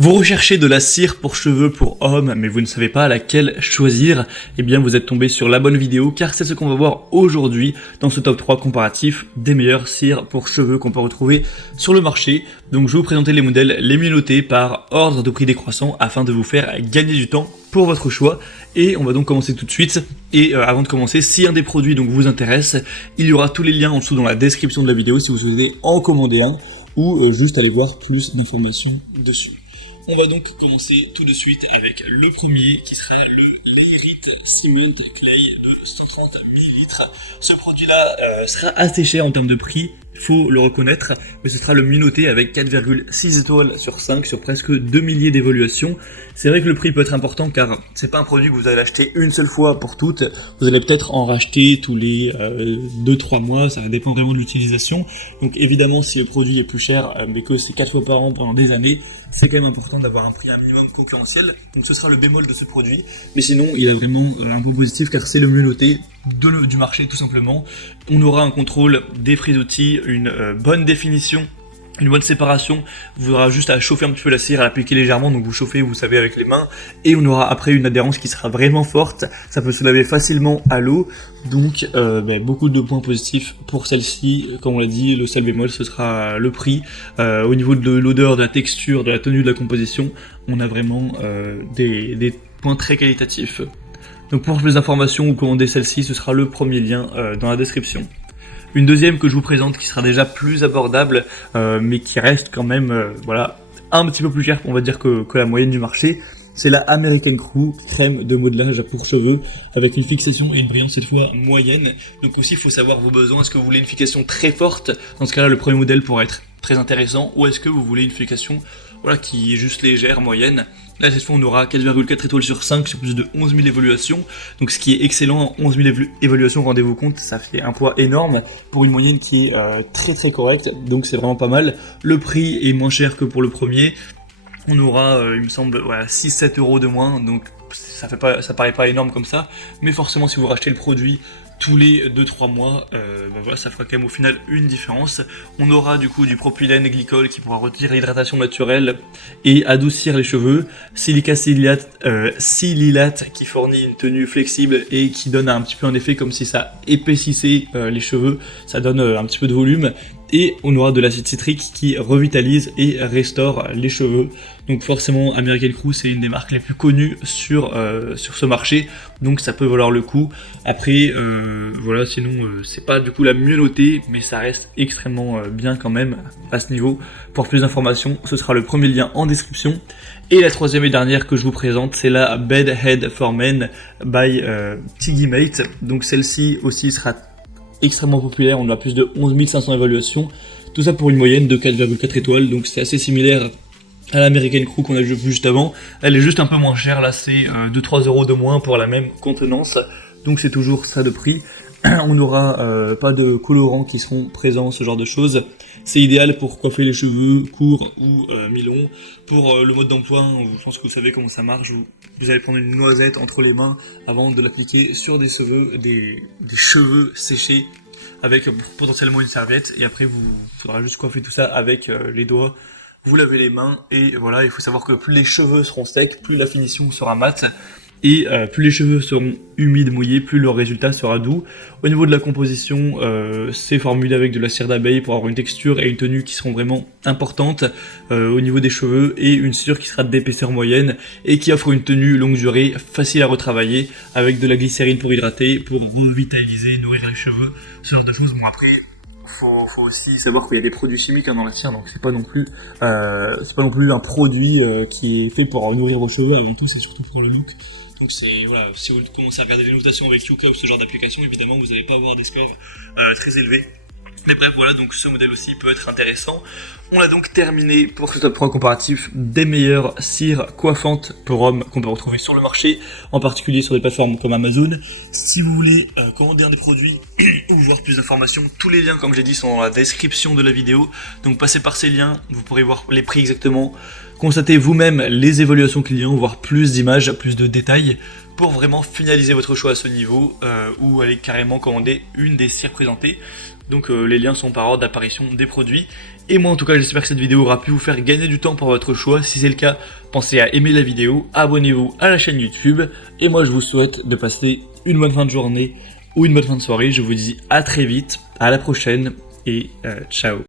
Vous recherchez de la cire pour cheveux pour hommes, mais vous ne savez pas laquelle choisir, eh bien vous êtes tombé sur la bonne vidéo, car c'est ce qu'on va voir aujourd'hui dans ce top 3 comparatif des meilleures cires pour cheveux qu'on peut retrouver sur le marché. Donc je vais vous présenter les modèles les mieux notés par ordre de prix décroissant afin de vous faire gagner du temps pour votre choix. Et on va donc commencer tout de suite. Et avant de commencer, si un des produits donc vous intéresse, il y aura tous les liens en dessous dans la description de la vidéo si vous souhaitez en commander un ou juste aller voir plus d'informations dessus. On va donc commencer tout de suite avec le premier qui sera le Lyrite Cement Clay de 130 ml. Ce produit-là sera assez cher en termes de prix, il faut le reconnaître, mais ce sera le mieux noté avec 4,6 étoiles sur 5 sur presque 2 milliers d'évaluations. C'est vrai que le prix peut être important car c'est pas un produit que vous allez acheter une seule fois pour toutes, vous allez peut-être en racheter tous les 2-3 mois, ça dépend vraiment de l'utilisation. Donc évidemment si le produit est plus cher mais que c'est 4 fois par an pendant des années, c'est quand même important d'avoir un prix un minimum concurrentiel, donc ce sera le bémol de ce produit, mais sinon il a vraiment un point positif car c'est le mieux noté du marché tout simplement. On aura un contrôle des frisottis, une bonne définition, une bonne séparation, vous aurez juste à chauffer un petit peu la cire, à l'appliquer légèrement, donc vous chauffez, vous savez, avec les mains, et on aura après une adhérence qui sera vraiment forte, ça peut se laver facilement à l'eau, donc beaucoup de points positifs pour celle-ci. Comme on l'a dit, le seul bémol ce sera le prix. Au niveau de l'odeur, de la texture, de la tenue de la composition, on a vraiment des points très qualitatifs. Donc pour plus d'informations, vous commandez celle-ci, ce sera le premier lien dans la description. Une deuxième que je vous présente qui sera déjà plus abordable, mais qui reste quand même un petit peu plus cher, on va dire, que la moyenne du marché. C'est la American Crew crème de modelage pour cheveux avec une fixation et une brillance cette fois moyenne. Donc aussi il faut savoir vos besoins. Est-ce que vous voulez une fixation très forte? Dans ce cas-là le premier modèle pourrait être très intéressant. Ou est-ce que vous voulez une fixation qui est juste légère, moyenne? Là cette fois on aura 4,4 étoiles sur 5 sur plus de 11 000 évaluations. Donc ce qui est excellent, 11 000 évaluations, rendez-vous compte, ça fait un poids énorme pour une moyenne qui est très correcte. Donc c'est vraiment pas mal. Le prix est moins cher que pour le premier. On aura, il me semble, 6-7 euros de moins, donc ça paraît pas énorme comme ça, mais forcément si vous rachetez le produit tous les 2-3 mois, ça fera quand même au final une différence. On aura du coup du propylène glycol qui pourra retirer l'hydratation naturelle et adoucir les cheveux, silica silylate qui fournit une tenue flexible et qui donne un petit peu un effet comme si ça épaississait les cheveux, ça donne un petit peu de volume. Et on aura de l'acide citrique qui revitalise et restaure les cheveux. Donc forcément American Crew c'est une des marques les plus connues sur ce marché, donc ça peut valoir le coup. Après sinon c'est pas du coup la mieux notée, mais ça reste extrêmement bien quand même à ce niveau. Pour plus d'informations, ce sera le premier lien en description. Et la troisième et dernière que je vous présente, c'est la Bed Head for Men by Tiggy Mate. Donc celle-ci aussi sera extrêmement populaire, on a plus de 11 500 évaluations, tout ça pour une moyenne de 4,4 étoiles, donc c'est assez similaire à l'American Crew qu'on a vu juste avant. Elle est juste un peu moins chère, là c'est 2-3 euros de moins pour la même contenance, donc c'est toujours ça de prix. On n'aura pas de colorants qui seront présents, ce genre de choses. C'est idéal pour coiffer les cheveux courts ou mi-longs. Pour le mode d'emploi, je pense que vous savez comment ça marche. Vous allez prendre une noisette entre les mains avant de l'appliquer sur des cheveux séchés avec potentiellement une serviette. Et après, il faudra juste coiffer tout ça avec les doigts. Vous lavez les mains et voilà, il faut savoir que plus les cheveux seront secs, plus la finition sera mate. Et plus les cheveux seront humides, mouillés, plus leur résultat sera doux. Au niveau de la composition, c'est formulé avec de la cire d'abeille pour avoir une texture et une tenue qui seront vraiment importantes au niveau des cheveux, et une cire qui sera d'épaisseur moyenne et qui offre une tenue longue durée, facile à retravailler, avec de la glycérine pour hydrater, pour revitaliser, nourrir les cheveux, ce genre de choses. Bon après, faut aussi savoir qu'il y a des produits chimiques dans la cire, donc c'est pas non plus un produit qui est fait pour nourrir vos cheveux. Avant tout, c'est surtout pour le look. Donc si vous commencez à regarder les notations avec Yuka ou ce genre d'application, évidemment vous n'allez pas avoir des scores très élevés. Mais bref, voilà, donc ce modèle aussi peut être intéressant. On a donc terminé pour ce top 3 comparatif des meilleures cires coiffantes pour hommes qu'on peut retrouver sur le marché, en particulier sur des plateformes comme Amazon. Si vous voulez commander un des produits ou voir plus d'informations, tous les liens, comme j'ai dit, sont dans la description de la vidéo. Donc passez par ces liens, vous pourrez voir les prix exactement, constatez vous-même les évaluations clients, voir plus d'images, plus de détails, pour vraiment finaliser votre choix à ce niveau, ou aller carrément commander une des cires présentées. Donc les liens sont par ordre d'apparition des produits. Et moi en tout cas j'espère que cette vidéo aura pu vous faire gagner du temps pour votre choix. Si c'est le cas, pensez à aimer la vidéo, abonnez-vous à la chaîne YouTube. Et moi je vous souhaite de passer une bonne fin de journée ou une bonne fin de soirée. Je vous dis à très vite, à la prochaine et ciao.